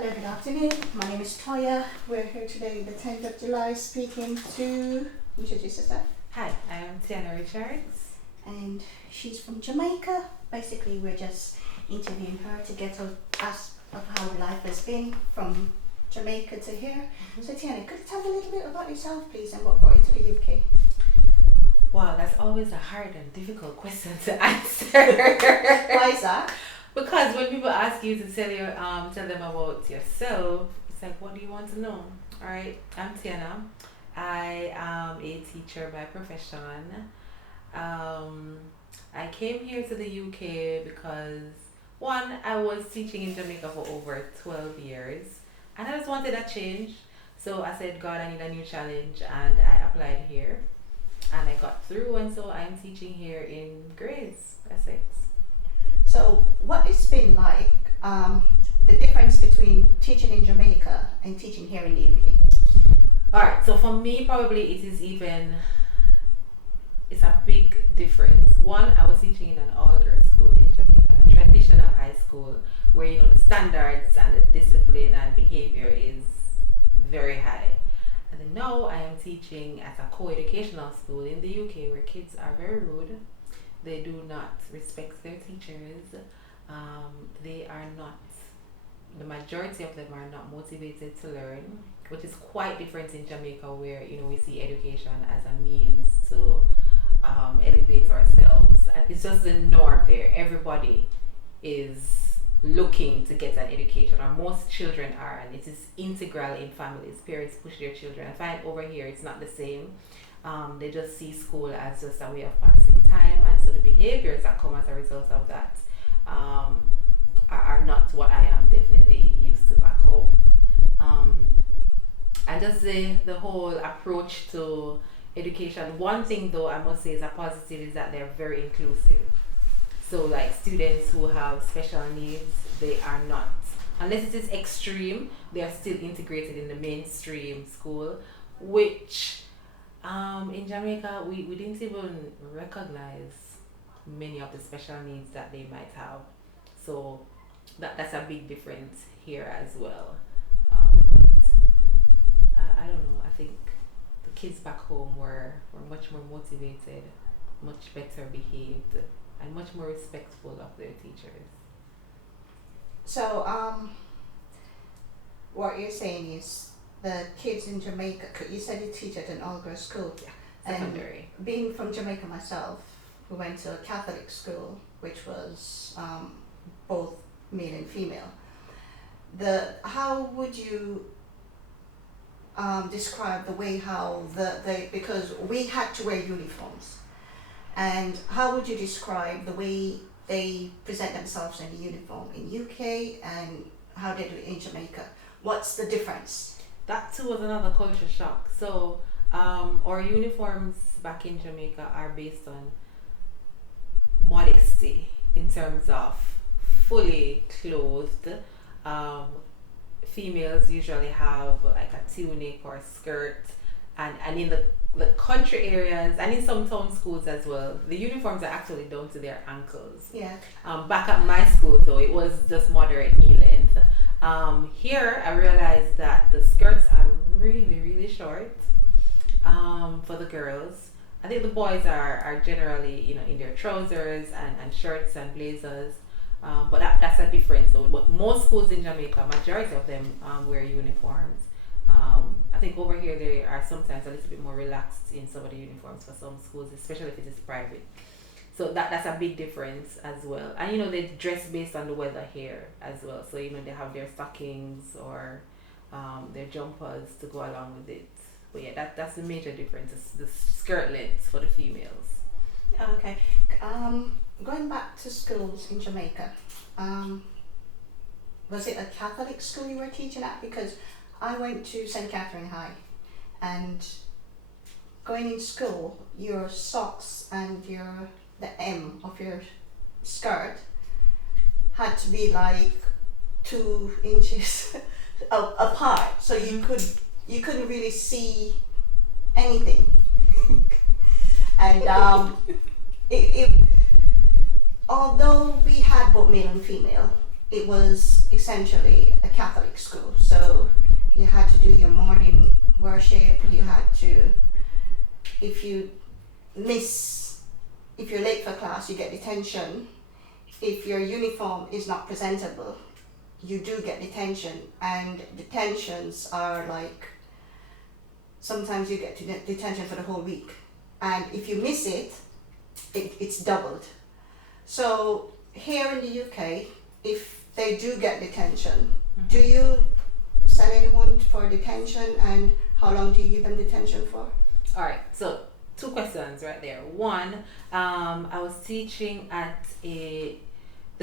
Hello, good afternoon. My name is Toya. We're here today, the 10th of July, speaking to, introduce yourself. Hi, I'm Tianna Richards. And she's from Jamaica. Basically, we're just interviewing her to get a ask of how life has been from Jamaica to here. So Tianna, could you tell me a little bit about yourself, please, and what brought you to the UK? Wow, that's always a hard and difficult question to answer. Why is that? Because when people ask you to tell them about yourself, it's like, what do you want to know? All right, I'm Tianna. I am a teacher by profession. I came here to the UK because one, I was teaching in Jamaica for over 12 years, and I just wanted a change. So I said, God, I need a new challenge, and I applied here, and I got through, and so I'm teaching here in Grays, Essex. So what it's been like, the difference between teaching in Jamaica and teaching here in the UK? Alright, so for me, probably it's a big difference. One, I was teaching in an all-girls school in Jamaica, a traditional high school, where the standards and the discipline and behavior is very high. And then now I am teaching at a co-educational school in the UK where kids are very rude. They do not respect their teachers. The majority of them are not motivated to learn, which is quite different in Jamaica, where we see education as a means to elevate ourselves, and it's just the norm there. Everybody is looking to get an education, or most children are, and it is integral in families. Parents push their children. I find over here it's not the same. They just see school as just a way of passing time, and so the behaviors that come as a result of that are not what I am definitely used to back home. And just the whole approach to education. One thing though I must say is a positive is that they're very inclusive. So like students who have special needs, they are not, unless it is extreme, they are still integrated in the mainstream school, which in Jamaica, we didn't even recognize many of the special needs that they might have. So that's a big difference here as well. But I don't know, I think the kids back home were much more motivated, much better behaved, and much more respectful of their teachers. So what you're saying is the kids in Jamaica, you said you teach at an all-girls school. Yeah, secondary. And being from Jamaica myself, who went to a Catholic school, which was both male and female, how would you describe the way how because we had to wear uniforms, and how would you describe the way they present themselves in the uniform in UK and how they do it in Jamaica? What's the difference? That too was another culture shock. So our uniforms back in Jamaica are based on modesty in terms of fully clothed. Females usually have like a tunic or a skirt, and in the country areas and in some town schools as well, the uniforms are actually down to their ankles. Yeah. Back at my school though, it was just moderate knee length. Here I realized that the skirts are really, really short for the girls. I think the boys are generally, in their trousers and shirts and blazers. But that's a difference. So, but most schools in Jamaica, majority of them wear uniforms. I think over here they are sometimes a little bit more relaxed in some of the uniforms for some schools, especially if it is private. So that's a big difference as well. And they dress based on the weather here as well. So they have their stockings or their jumpers to go along with it. But yeah, that's the major difference. It's the skirt length for the females. Okay. Going back to schools in Jamaica, was it a Catholic school you were teaching at? Because I went to St. Catherine High, and going in school, your socks and the M of your skirt had to be like 2 inches apart, so you couldn't really see anything. And it although we had both male and female, it was essentially a Catholic school. So you had to do your morning worship. You had to, if you're late for class, you get detention. If your uniform is not presentable, you do get detention. And detentions are like, sometimes you get detention for the whole week. And if you miss it, it's doubled. So here in the UK, if they do get detention, do you send anyone for detention, and how long do you give them detention for? All right, so 2 questions right there. One, I was teaching at the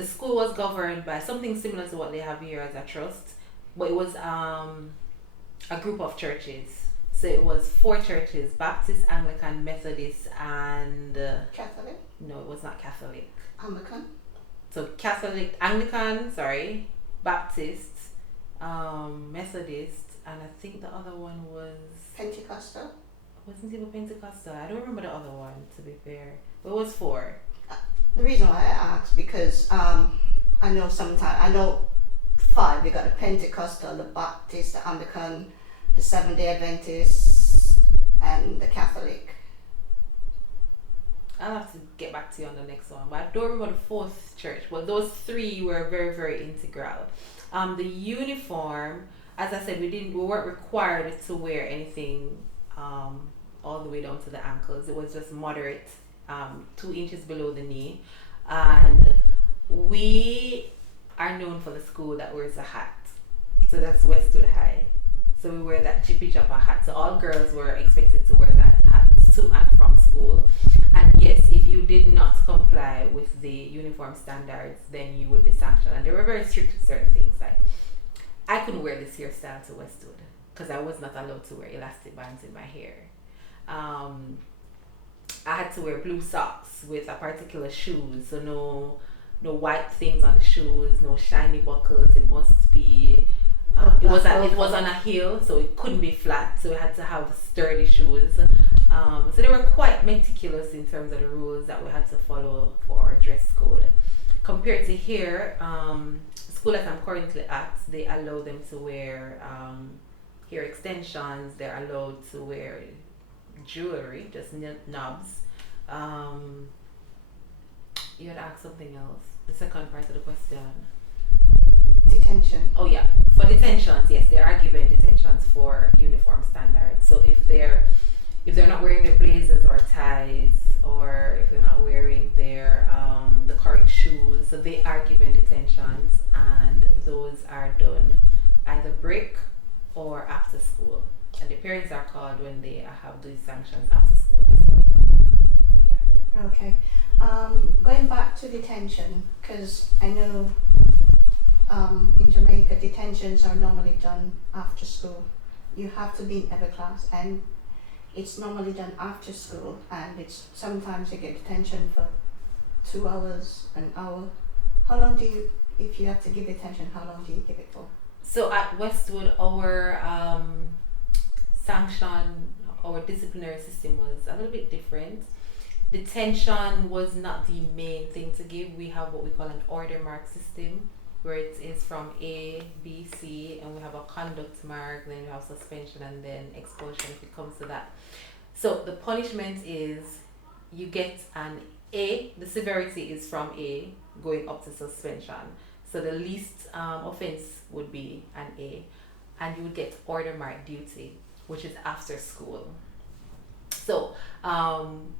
school was governed by something similar to what they have here as a trust, but it was a group of churches. So it was 4 churches: Baptist, Anglican, Methodist, and Catholic? No, it was not Catholic. Anglican? So Catholic, Anglican, sorry, Baptist, Methodist, and I think the other one was Pentecostal? Wasn't even Pentecostal. I don't remember the other one, to be fair. But it was 4. The reason why I asked, because I know 5. You got the Pentecostal, the Baptist, the Anglican, the Seventh-day Adventist, and the Catholic. I'll have to get back to you on the next one, but I don't remember the 4th church. But those 3 were very, very integral. The uniform, as I said, we weren't required to wear anything all the way down to the ankles. It was just moderate, 2 inches below the knee, and we are known for the school that wears a hat. So that's Westwood High. So we wear that jippy jumper hat. So all girls were expected to wear that hat to and from school. And yes, if you did not comply with the uniform standards, then you would be sanctioned. And they were very strict with certain things. Like, I couldn't wear this hairstyle to Westwood because I was not allowed to wear elastic bands in my hair. I had to wear blue socks with a particular shoes. So no white things on the shoes, no shiny buckles. It must be it was on a heel, so it couldn't be flat, so we had to have sturdy shoes. So they were quite meticulous in terms of the rules that we had to follow for our dress code. Compared to here, school that I'm currently at, they allow them to wear hair extensions. They're allowed to wear jewelry, just knobs. You had asked something else. The second part of the question. Detention. Oh yeah, for detentions, yes, they are given detentions for uniform standards. So if they're not wearing their blazers or ties, or if they're not wearing their the correct shoes, so they are given detentions, and those are done either break or after school. And the parents are called when they have these sanctions after school as well. Yeah. Okay. Going back to detention, because I know in Jamaica, detentions are normally done after school. You have to be in every class, and it's normally done after school, and it's sometimes you get detention for 2 hours, an hour. How long do you, if you have to give detention, how long do you give it for? So at Westwood, our our disciplinary system was a little bit different. Detention was not the main thing to give. We have what we call an order mark system, where it is from A, B, C, and we have a conduct mark, then we have suspension, and then expulsion if it comes to that. So the punishment is you get an A, the severity is from A going up to suspension. So the least offense would be an A, and you would get order mark duty, which is after school. So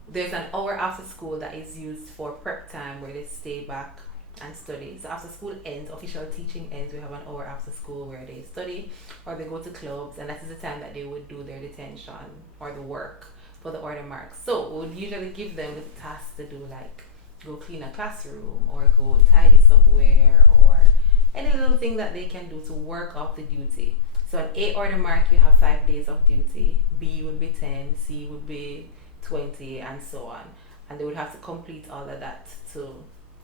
there's an hour after school that is used for prep time, where they stay back and study. So after school ends, official teaching ends, we have an hour after school where they study or they go to clubs, and that is the time that they would do their detention or the work for the order marks. So we would usually give them the task to do, like go clean a classroom or go tidy somewhere, or any little thing that they can do to work off the duty. So an A order mark, you have 5 days of duty. B would be 10, C would be 20, and so on. And they would have to complete all of that to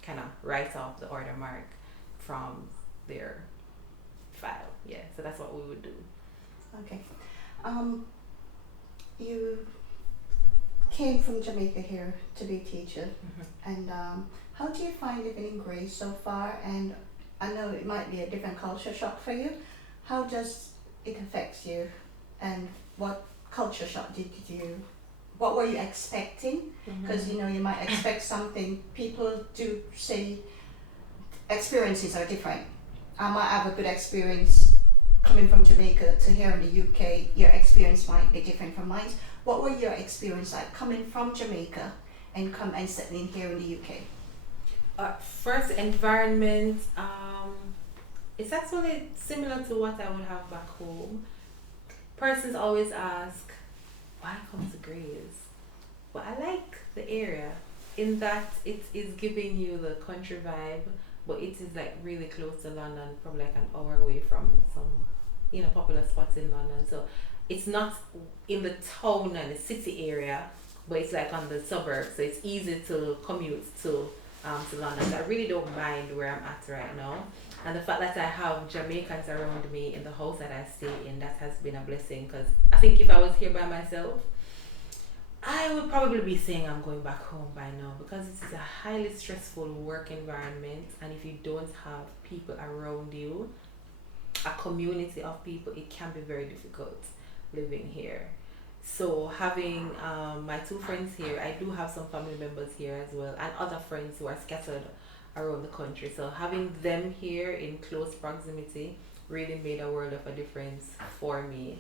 kind of write off the order mark from their file. Yeah, so that's what we would do. Okay. You came from Jamaica here to be a teacher, and how do you find living in Grace so far? And I know it might be a different culture shock for you. How does it affect you, and what culture shock what were you expecting? Because you know, you might expect something. People do say experiences are different. I might have a good experience coming from Jamaica to here in the UK. Your experience might be different from mine. What were your experience like coming from Jamaica and settling here in the UK? First, environment. It's actually similar to what I would have back home. Persons always ask, why come to Grays? But I like the area in that it is giving you the country vibe, but it is like really close to London, from like an hour away from some, you know, popular spots in London. So it's not in the town and the city area, but it's like on the suburbs. So it's easy to commute to London. So I really don't mind where I'm at right now. And the fact that I have Jamaicans around me in the house that I stay in, that has been a blessing. Because I think if I was here by myself, I would probably be saying I'm going back home by now, because it is a highly stressful work environment, and if you don't have people around you, a community of people, it can be very difficult living here. So having my two friends here, I do have some family members here as well, and other friends who are scattered around the country. So having them here in close proximity really made a world of a difference for me.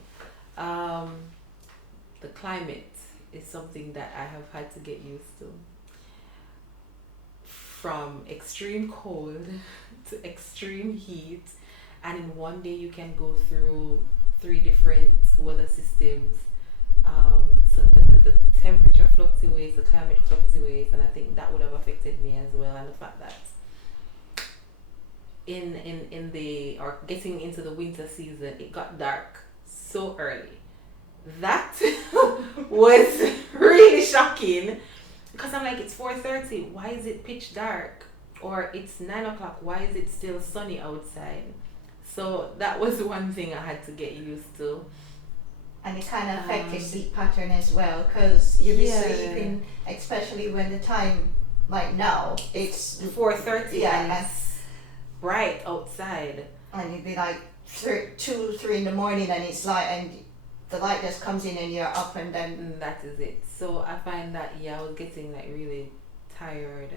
The climate is something that I have had to get used to. From extreme cold to extreme heat, and in one day you can go through 3 different weather systems. So the temperature fluctuates, the climate fluctuates, and I think that would have affected me as well. And the fact that getting into the winter season, it got dark so early. That was really shocking, because I'm like, it's 4:30, why is it pitch dark? Or it's 9 o'clock, why is it still sunny outside? So that was one thing I had to get used to. And it kind of affects your sleep pattern as well, because you'll be sleeping, especially when the time, like now, it's 4:30 and it's bright outside. And you'd be like 2, 3 in the morning, and it's like, and the light just comes in and you're up, and then that is it. So I find that I was getting like really tired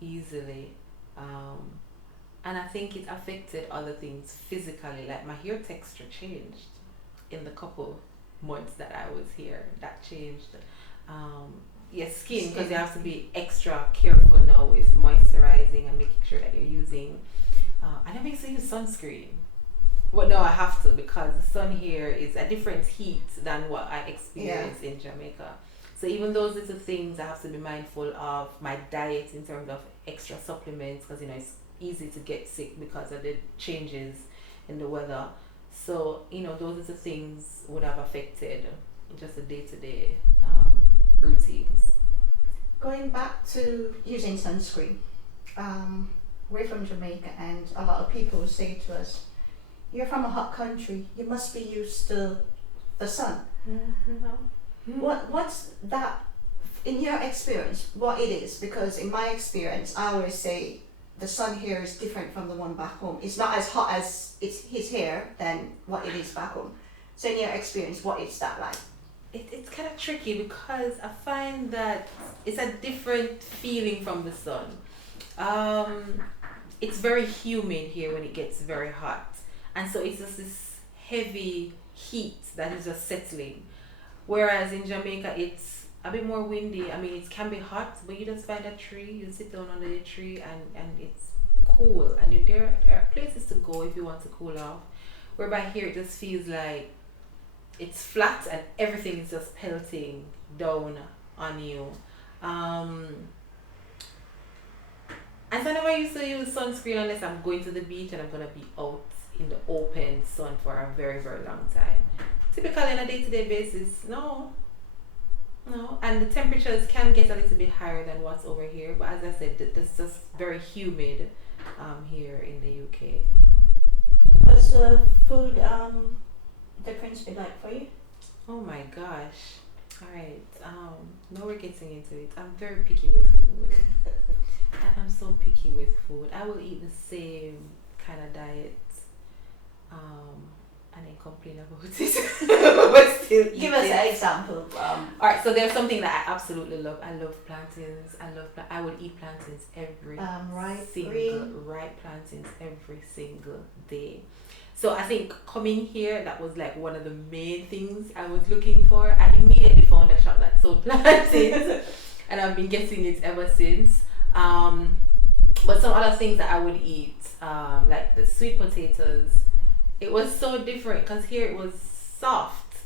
easily, and I think it affected other things physically, like my hair texture changed in the couple months that I was here. That changed. Skin, because you have to be extra careful now with moisturizing and making sure that you're using and it makes you use sunscreen. Well, no, I have to, because the sun here is a different heat than what I experienced in Jamaica. So even those little things, I have to be mindful of my diet in terms of extra supplements, because you know it's easy to get sick because of the changes in the weather. So you know, those little things would have affected just the day-to-day routines. Going back to using sunscreen, we're from Jamaica, and a lot of people say to us, you're from a hot country, you must be used to the sun. Mm-hmm. What's that, in your experience, what it is? Because in my experience, I always say the sun here is different from the one back home. It's not as hot as it's here than what it is back home. So in your experience, what is that like? It's kind of tricky, because I find that it's a different feeling from the sun. It's very humid here when it gets very hot, and so it's just this heavy heat that is just settling. Whereas in Jamaica, it's a bit more windy. I mean, it can be hot, but you just find a tree, you sit down under the tree, and it's cool, and there are places to go if you want to cool off. Whereby here it just feels like it's flat and everything is just pelting down on you. And so I never used to use sunscreen unless I'm going to the beach and I'm going to be out in the open sun for a very, very long time. Typically on a day-to-day basis, no. And the temperatures can get a little bit higher than what's over here, but as I said, it's just very humid here in the UK. What's the food difference be like for you? Oh my gosh. Alright, now we're getting into it. I'm very picky with food. I'm so picky with food. I will eat the same kind of diet, and then complain about it, but still eat Give us it. an example. All right, so there's something that I absolutely love. I love plantains. I would eat plantains every ripe plantains every single day. So I think coming here, that was like one of the main things I was looking for. I immediately found a shop that sold plantains, and I've been getting it ever since. But some other things that I would eat, like the sweet potatoes, it was so different because here it was soft,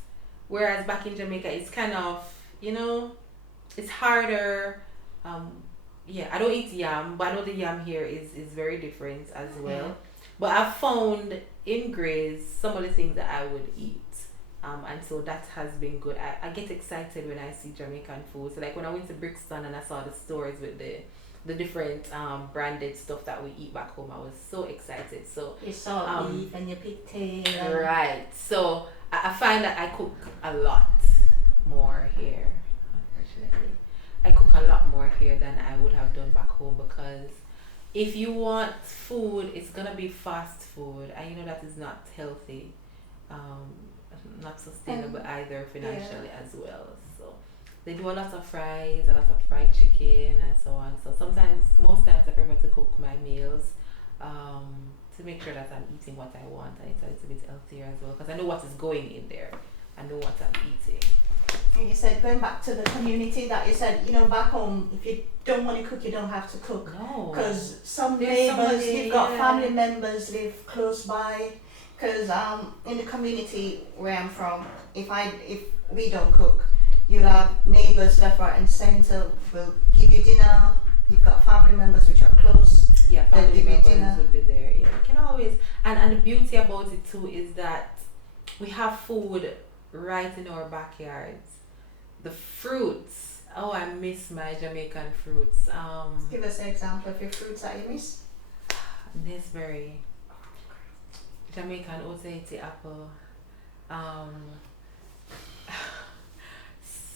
whereas back in Jamaica it's kind of, it's harder. I don't eat yam, but I know the yam here is very different as well. But I've found in Grays some of the things that I would eat. And so that has been good. I get excited when I see Jamaican food. So like when I went to Brixton and I saw the stores with the different branded stuff that we eat back home, I was so excited. So your salt beef and your pigtail. Right. So I find that I cook a lot more here, unfortunately. I cook a lot more here than I would have done back home, because if you want food, it's gonna be fast food, and you know that is not healthy, not sustainable either financially as well. So they do a lot of fries, a lot of fried chicken, and so on. So most times I prefer to cook my meals to make sure that I'm eating what I want, and it's a little bit healthier as well, because I know what is going in there. I know what I'm eating. And you said, going back to the community, that you said, back home, if you don't want to cook, you don't have to cook. No. Because some neighbours, you've got family members live close by. Because in the community where I'm from, if we don't cook, you'll have neighbours left, right and centre will give you dinner. You've got family members which are close. Yeah, family members will be there. Yeah, you can always, and the beauty about it too is that we have food right in our backyards. The fruits. Oh, I miss my Jamaican fruits. Give us an example of your fruits that you miss. Naseberry, Jamaican Otaiti apple,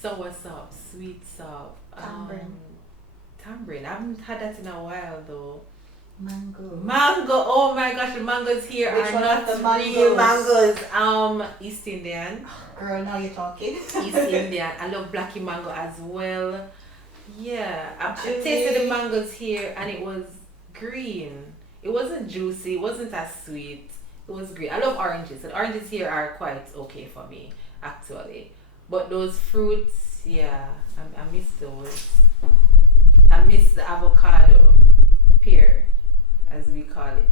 soursop, sweet sop, tamarind. I haven't had that in a while though. Mango. Oh my gosh, the mangoes here Which are not the real mangoes. East Indian. Girl, now you're talking. East Indian. I love blacky mango as well. Yeah, I tasted the mangoes here and it was green. It wasn't juicy. It wasn't as sweet. It was green. I love oranges. And oranges here are quite okay for me, actually. But those fruits, yeah, I miss those. I miss the avocado, pear, as we call it.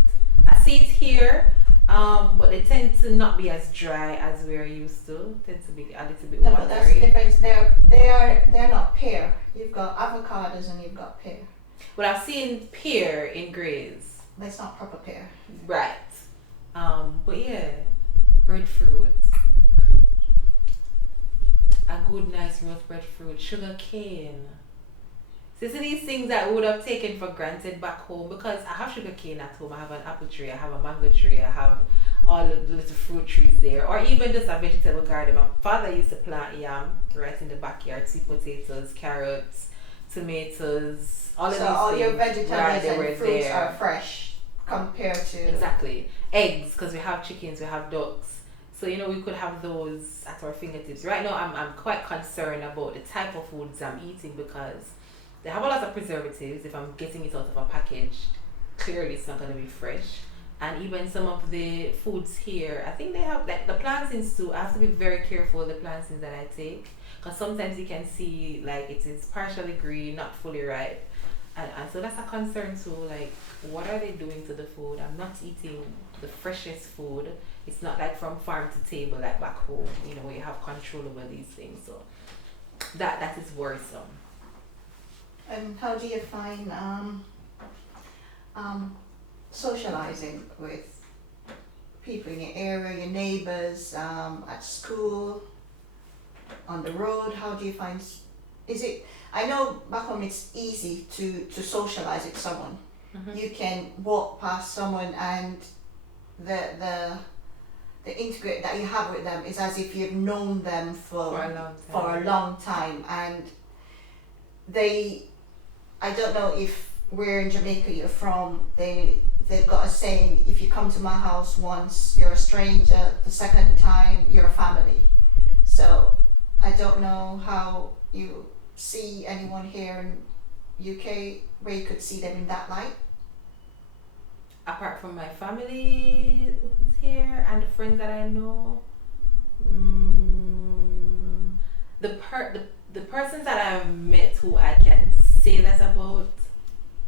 I see it here, but they tend to not be as dry as we're used to. Tend to be a little bit watery. But that's the difference. They're not pear. You've got avocados and you've got pear. But I've seen pear in Grays. That's not proper pear. Right. But yeah, breadfruit. A good nice roast breadfruit, sugar cane. So these things that I would have taken for granted back home, because I have sugar cane at home. I have an apple tree, I have a mango tree, I have all the little fruit trees there, or even just a vegetable garden. My father used to plant yam right in the backyard, sweet potatoes, carrots, tomatoes, all of these all things. Your vegetables and fruits there. are fresh compared to Exactly. Eggs, because we have chickens, we have ducks. So, we could have those at our fingertips. Right now, I'm quite concerned about the type of foods I'm eating, because they have a lot of preservatives. If I'm getting it out of a package, clearly it's not going to be fresh. And even some of the foods here, I think they have, like the plantains too. I have to be very careful with the plantains that I take, because sometimes you can see like it is partially green, not fully ripe. And so that's a concern too. Like, what are they doing to the food? I'm not eating the freshest food. It's not like from farm to table like back home, where you have control over these things. So that is worrisome. And how do you find socializing with people in your area, your neighbors, at school, on the road? How do you find? I know back home it's easy to socialize with someone. Mm-hmm. You can walk past someone and the integrate that you have with them is as if you've known them for a long time, and I don't know if where in Jamaica you're from, they they've got a saying, if you come to my house once, you're a stranger, the second time, you're a family. So I don't know how you see anyone here in UK where you could see them in that light. Apart from my family who's here and the friends that I know, the persons that I've met who I can say that about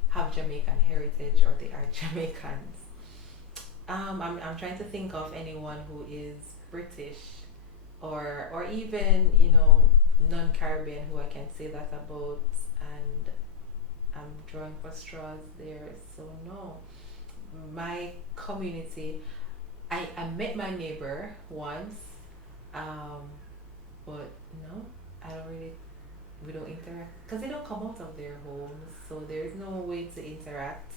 have Jamaican heritage, or they are Jamaicans. I'm trying to think of anyone who is British or even, non-Caribbean who I can say that about, and I'm drawing for straws there. So no, my community, I met my neighbor once, but no, we don't interact because they don't come out of their homes, so there is no way to interact.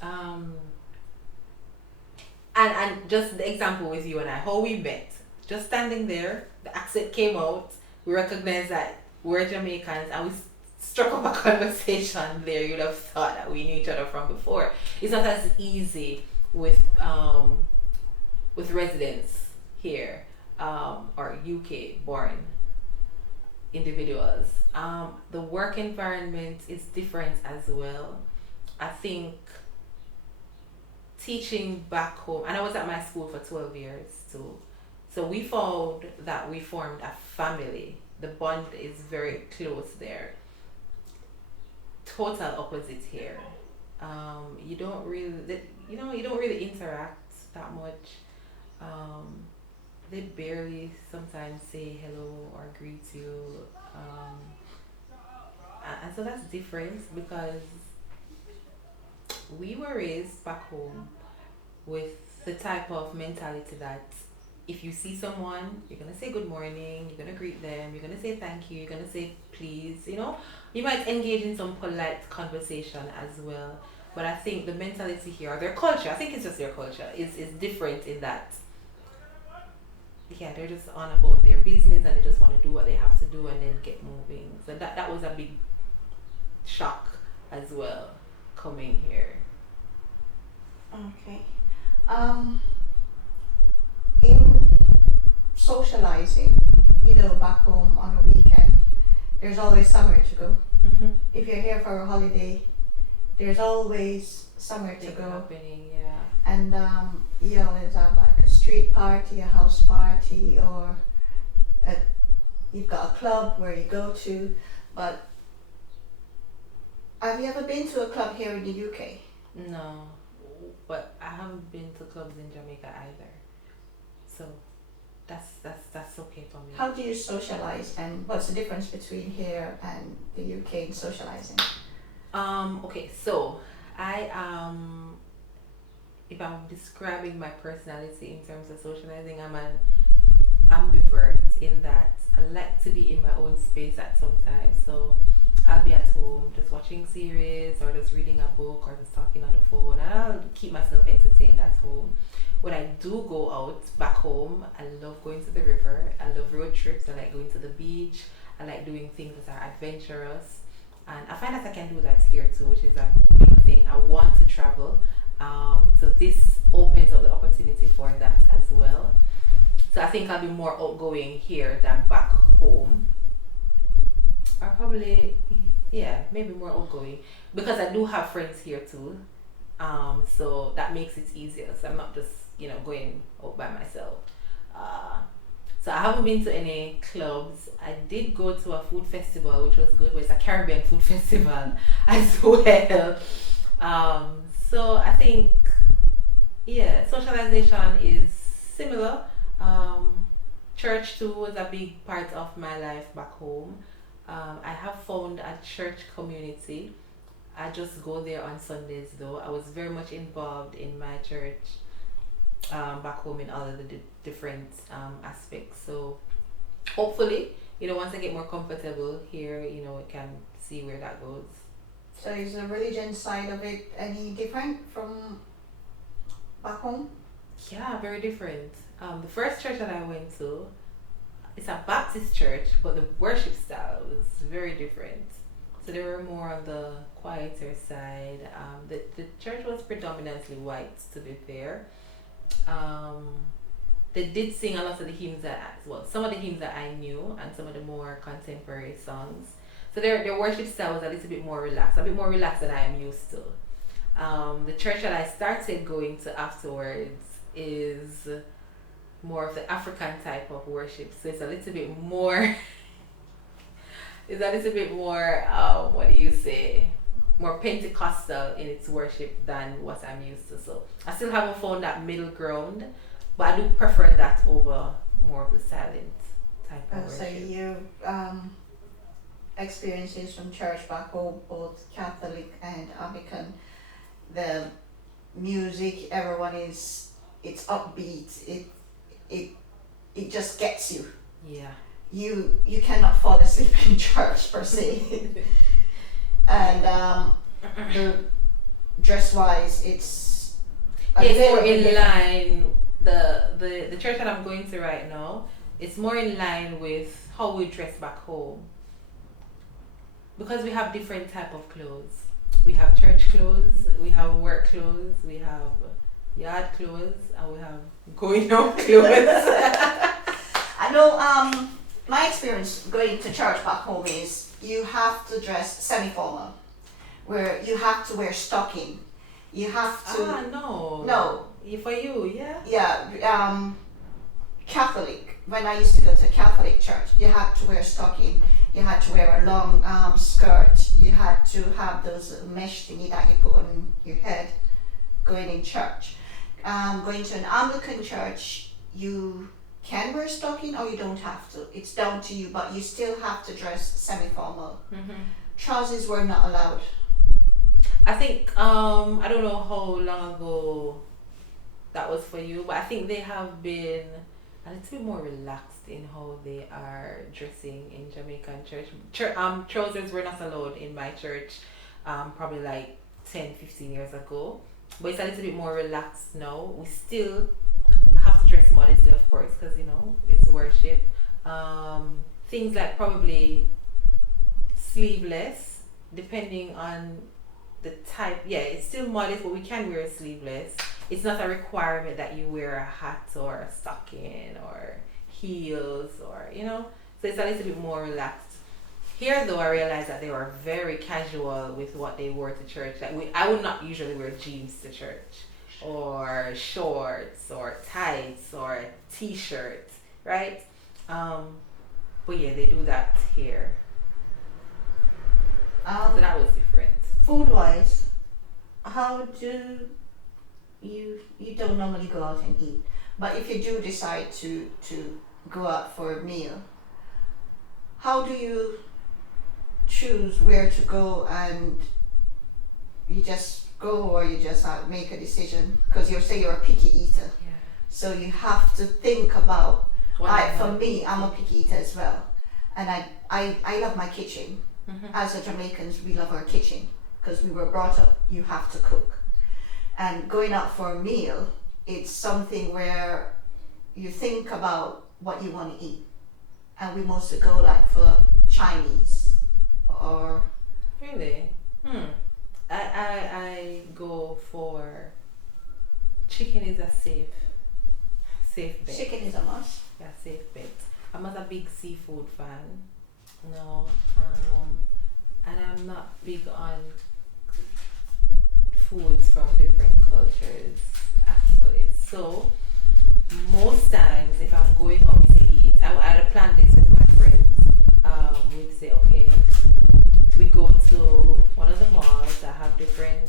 And just the example with you and I, how we met, just standing there, the accent came out, we recognized that we're Jamaicans, and we struck up a conversation there. You'd have thought that we knew each other from before. It's not as easy with residents here, or UK born individuals. The work environment is different as well. I think teaching back home, and I was at my school for 12 years too, so we found that we formed a family. The bond is very close there. Total opposite here. You don't really interact that much. They barely sometimes say hello or greet you, and so that's different because we were raised back home with the type of mentality that if you see someone, you're gonna say good morning, you're gonna greet them, you're gonna say thank you, you're gonna say please, you might engage in some polite conversation as well. But I think the mentality here, or their culture, I think it's just their culture, is different in that, yeah, they're just on about their business and they just want to do what they have to do and then get moving. So that was a big shock as well coming here. Okay. In socializing, back home on a weekend, there's always somewhere to go. Mm-hmm. If you're here for a holiday, there's always somewhere to go. Happening, yeah. And you always have like a street party, a house party, or you've got a club where you go to. But have you ever been to a club here in the UK? No, but I haven't been to clubs in Jamaica either. So that's okay for me. How do you socialize, and what's the difference between here and the UK in socializing? Okay, so I if I'm describing my personality in terms of socializing, I'm an ambivert in that I like to be in my own space at some time. So I'll be at home just watching series or just reading a book or just talking on the phone, and I'll keep myself entertained at home. When I do go out back home, I love going to the river. I love road trips. I like going to the beach. I like doing things that are adventurous. And I find that I can do that here too, which is a big thing. I want to travel. So this opens up the opportunity for that as well. So I think I'll be more outgoing here than back home. Or probably, yeah, maybe more outgoing. Because I do have friends here too. So that makes it easier. So I'm not just, going out by myself. So I haven't been to any clubs. I did go to a food festival, which was good. It's a Caribbean food festival as well. So I think, yeah, socialization is similar. Church too was a big part of my life back home. I have found a church community. I just go there on Sundays though. I was very much involved in my church back home in all of the different aspects. So hopefully, once I get more comfortable here, we can see where that goes. So is the religion side of it any different from back home? Yeah, very different. The first church that I went to, it's a Baptist church, but the worship style was very different. So they were more on the quieter side. The church was predominantly white, to be fair. Um, they did sing a lot of the hymns some of the hymns that I knew, and some of the more contemporary songs. So their worship style was a little bit more relaxed, a bit more relaxed than I am used to. The church that I started going to afterwards is more of the African type of worship. So it's a little bit more, it's a little bit more, what do you say? More Pentecostal in its worship than what I'm used to. So I still haven't found that middle ground, but I do prefer that over more of the silent type of So worship. you experiences from church back home, both Catholic and African, the music, everyone is, it's upbeat. It just gets you. Yeah. You cannot fall asleep in church per se. And the dress wise, it's It's more in different. line. The church that I'm going to right now, it's more in line with how we dress back home. Because we have different type of clothes. We have church clothes, we have work clothes, we have yard clothes, and we have going out clothes. I know my experience going to church back home is you have to dress semi-formal, where you have to wear stocking. You have to No. For you, yeah. yeah Catholic. When I used to go to Catholic church, you had to wear stocking. You had to wear a long skirt. You had to have those mesh thingy that you put on your head going in church. Going to an Anglican church, you can wear stocking or you don't have to. It's down to you, but you still have to dress semi-formal. Mm-hmm. Trousers were not allowed. I think I don't know how long ago that was for you, but I think they have been a little bit more relaxed in how they are dressing in Jamaican church. Trousers were not allowed in my church probably like 10-15 years ago, but it's a little bit more relaxed now. We still have to dress modestly, of course, because it's worship. Things like probably sleeveless, depending on the type. Yeah, it's still modest, but we can wear sleeveless. It's not a requirement that you wear a hat or a stocking or heels or so it's a little bit more relaxed. Here though, I realized that they were very casual with what they wore to church. Like I would not usually wear jeans to church or shorts or tights or t-shirts, right? But yeah, they do that here. So that was different. Food wise, how do you don't normally go out and eat, but if you do decide to go out for a meal, how do you choose where to go? And you just go, or you just make a decision? Because you're a picky eater, so you have to think about. For me, I'm a picky eater as well, and I love my kitchen. Mm-hmm. As a Jamaicans, we love our kitchen because we were brought up, you have to cook. And going out for a meal, it's something where you think about what you want to eat. And we mostly go like for Chinese or... Really? I go for chicken is a safe bet. Chicken is a must. Yeah, safe bet. I'm not a big seafood fan. No. And I'm not big on foods from different cultures actually. So most times if I'm going out to eat, I had planned this with my friends. We'd say, okay, we go to one of the malls that have different,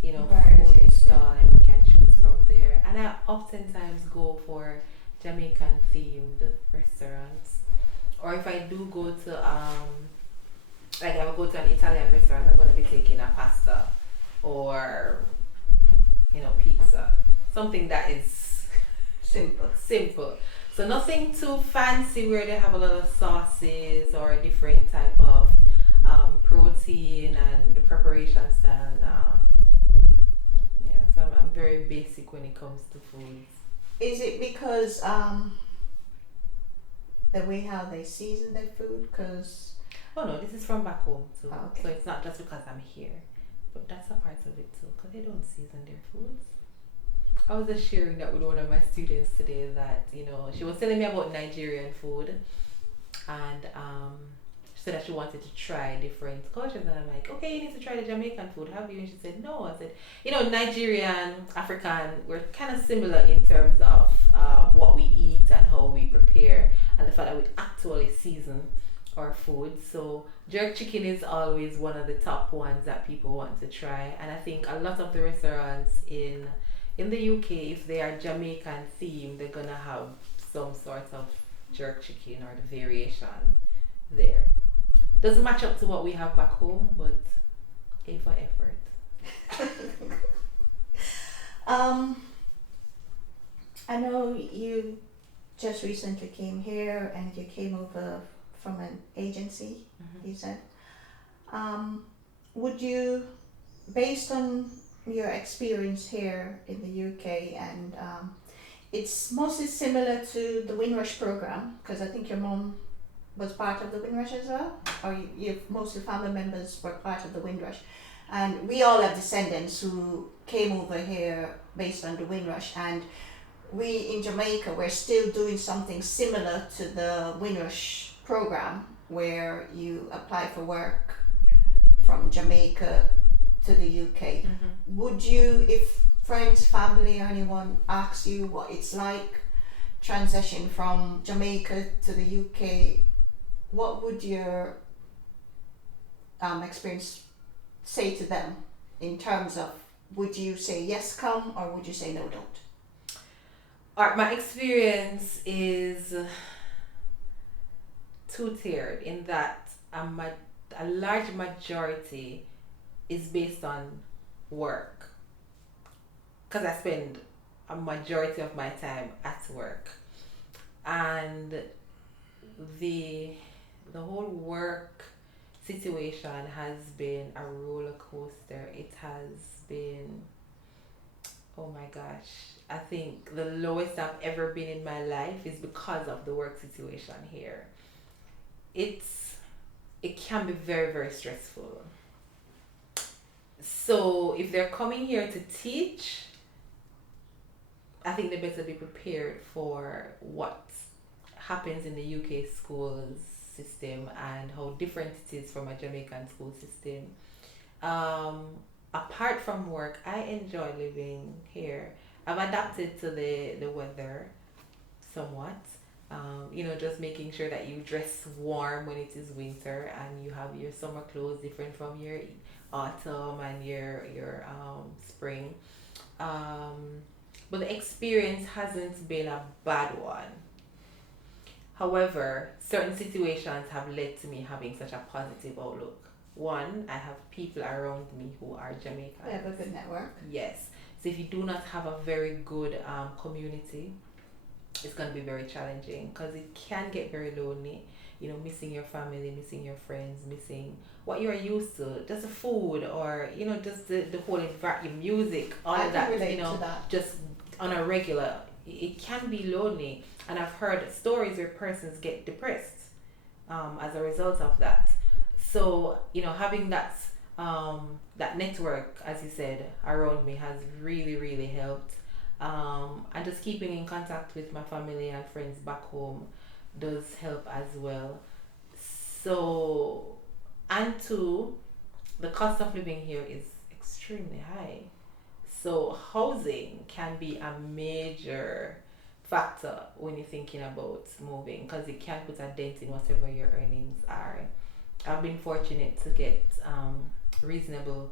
food stall, and we can choose from there. And I oftentimes go for Jamaican themed restaurants. Or if I do go to like I will go to an Italian restaurant, I'm gonna be taking a pasta or pizza. Something that is simple. So nothing too fancy where they have a lot of sauces or a different type of protein and the preparation style. So I'm very basic when it comes to foods. Is it because the way how they season their food? Because Oh no, this is from back home too. Oh, okay. So it's not just because I'm here, but that's a part of it too, because they don't season their foods. I was just sharing that with one of my students today that, she was telling me about Nigerian food, and she said that she wanted to try different cultures, and I'm like, okay, you need to try the Jamaican food, have you? And she said, no. I said, Nigerian, African, we're kind of similar in terms of what we eat and how we prepare, and the fact that we actually season our food. So jerk chicken is always one of the top ones that people want to try, and I think a lot of the restaurants in the UK, if they are Jamaican themed, they're gonna have some sort of jerk chicken or the variation there. Doesn't match up to what we have back home, but A for effort. I know you just recently came here and you came over from an agency, you said. Would you, based on your experience here in the UK, and it's mostly similar to the Windrush program, because I think your mom was part of the Windrush as well, or you mostly family members were part of the Windrush, and we all have descendants who came over here based on the Windrush, and we in Jamaica, we're still doing something similar to the Windrush program, where you apply for work from Jamaica to the UK. Would you, if friends, family, or anyone asks you what it's like transition from Jamaica to the UK, what would your experience say to them in terms of, would you say yes, come, or would you say no, don't? Alright, my experience is two-tiered in that a large majority is based on work, because I spend a majority of my time at work, and the whole work situation has been a roller coaster. It has been, oh my gosh, I think the lowest I've ever been in my life is because of the work situation here. It can be very, very stressful. So if they're coming here to teach, I think they better be prepared for what happens in the UK schools system and how different it is from a Jamaican school system. Apart from work, I enjoy living here. I've adapted to the weather somewhat. Just making sure that you dress warm when it is winter, and you have your summer clothes different from your autumn and your spring. But the experience hasn't been a bad one. However, certain situations have led to me having such a positive outlook. One, I have people around me who are Jamaican. You have a good network. Yes. So if you do not have a very good community, it's going to be very challenging, because it can get very lonely. Missing your family, missing your friends, missing what you're used to, just the food, or just the whole environment, music, all of that. That. Just on a regular, it can be lonely, and I've heard stories where persons get depressed as a result of that. So having that network, as you said, around me has really, really helped. And just keeping in contact with my family and friends back home does help as well. So, and two, the cost of living here is extremely high. So housing can be a major factor when you're thinking about moving, because it can put a dent in whatever your earnings are. I've been fortunate to get reasonable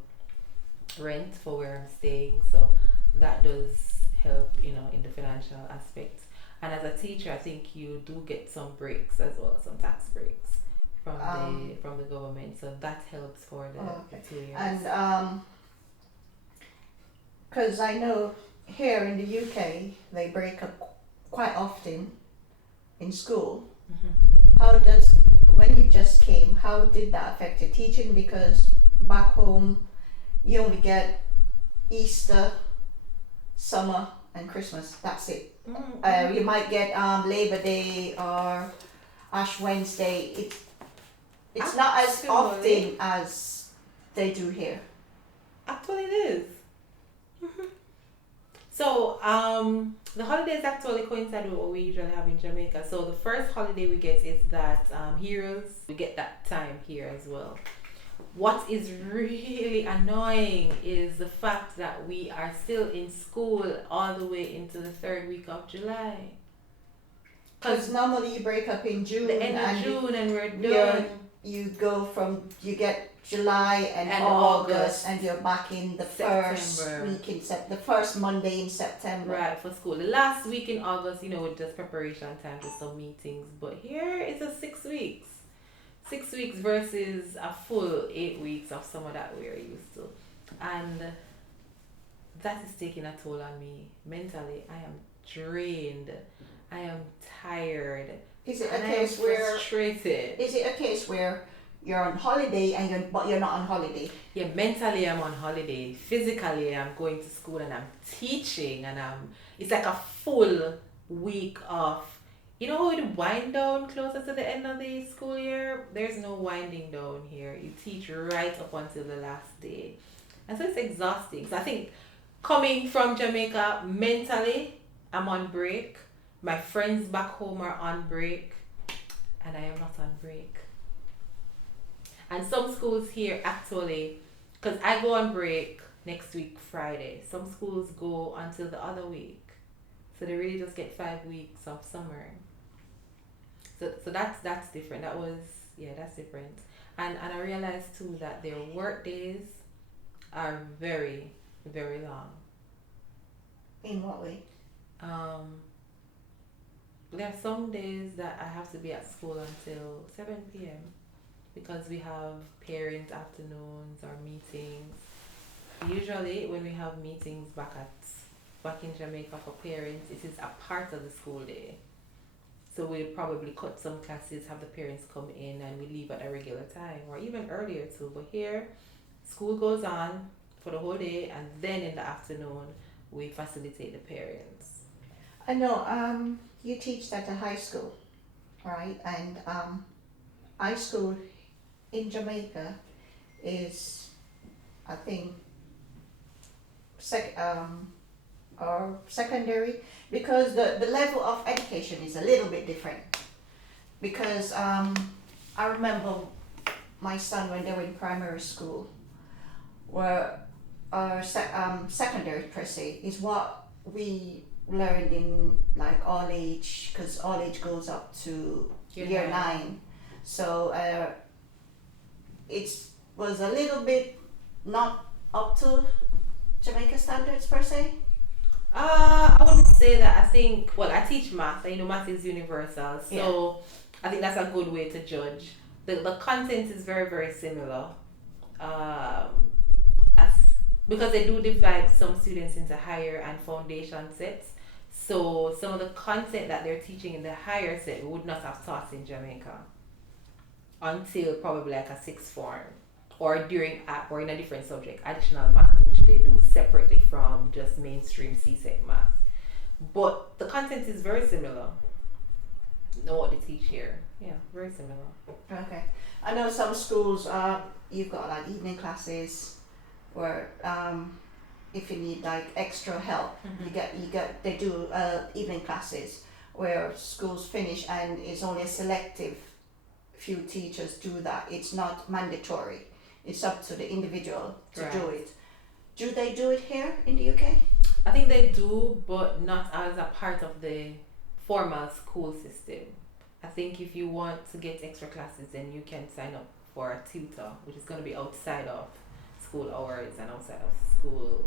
rent for where I'm staying, so that does help, in the financial aspect. And as a teacher, I think you do get some breaks as well, some tax breaks from the government, so that helps for the 2 years. And because I know here in the UK they break up quite often in school. When you just came, how did that affect your teaching? Because back home you only get Easter, summer, and Christmas. That's it. You might get Labor Day or Ash Wednesday. It's not as Actually. often as they do here. Actually, it is. So, the holidays actually coincide with what we usually have in Jamaica. So, the first holiday we get is that Heroes. We get that time here as well. What is really annoying is the fact that we are still in school all the way into the third week of July. Because normally you break up in June, The end of and June and we're you're- done. you get July and August, and you're back in the first September. week in the first Monday in September. Right, for school. The last week in August, with just preparation time for some meetings. But here it's a 6 weeks. 6 weeks versus a full 8 weeks of summer that we're used to. And that is taking a toll on me. Mentally, I am drained. I am tired. Is it a And I am case where frustrated. is it a case where you're on holiday but you're not on holiday? Yeah, mentally I'm on holiday. Physically I'm going to school and I'm teaching and it's like a full week of with wind down closer to the end of the school year. There's no winding down here. You teach right up until the last day. And so it's exhausting. So I think coming from Jamaica, mentally I'm on break. My friends back home are on break and I am not on break. And some schools here actually, because I go on break next week Friday, some schools go until the other week. So they really just get 5 weeks of summer. So that's different. That's different. And I realized too that their work days are very, very long. In what way? There are some days that I have to be at school until 7 p.m. because we have parent afternoons or meetings. Usually when we have meetings back in Jamaica for parents, it is a part of the school day. So we'll probably cut some classes, have the parents come in, and we leave at a regular time or even earlier too. But here, school goes on for the whole day, and then in the afternoon we facilitate the parents. I know you teach at a high school, right? And high school in Jamaica is, I think, or secondary, because the level of education is a little bit different. Because I remember my son when they were in primary school, where secondary per se is what we learned in like all age, because all age goes up to year 9. So it was a little bit not up to Jamaica standards per se. I wouldn't say that. I think, I teach math. Math is universal. So I think that's a good way to judge. The content is very, very similar. Because they do divide some students into higher and foundation sets. So some of the content that they're teaching in the higher set we would not have taught in Jamaica until probably like a 6th form or or in a different subject, additional math, which they do separately from just mainstream C-set math. But the content is very similar. Know what they teach here. Yeah, very similar. Okay. I know some schools, you've got like evening classes where if you need like extra help, they do evening classes where schools finish, and it's only a selective few teachers do that. It's not mandatory. It's up to the individual to do it. Do they do it here in the UK? I think they do, but not as a part of the formal school system. I think if you want to get extra classes, then you can sign up for a tutor, which is going to be outside of school hours and outside of school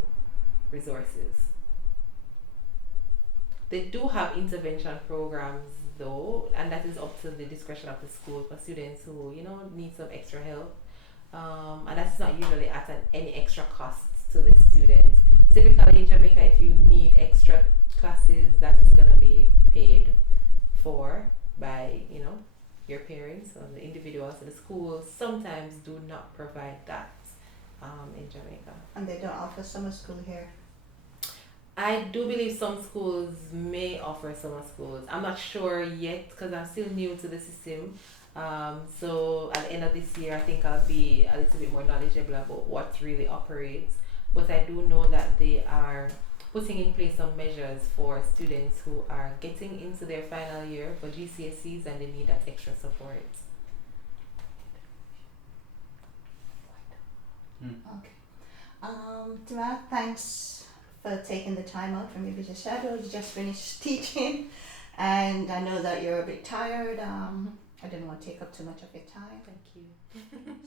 resources. They do have intervention programs though, and that is up to the discretion of the school for students who need some extra help, and that's not usually at any extra cost to the students. Typically in Jamaica, if you need extra classes, that is going to be paid for by your parents or the individuals. So the schools sometimes do not provide that in Jamaica. And they don't offer summer school here? I do believe some schools may offer summer schools. I'm not sure yet because I'm still new to the system. So at the end of this year, I think I'll be a little bit more knowledgeable about what really operates. But I do know that they are putting in place some measures for students who are getting into their final year for GCSEs and they need that extra support. Okay. Tamara, thanks for taking the time out from your busy schedule. You just finished teaching, and I know that you're a bit tired. I didn't want to take up too much of your time. Thank you.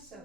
So.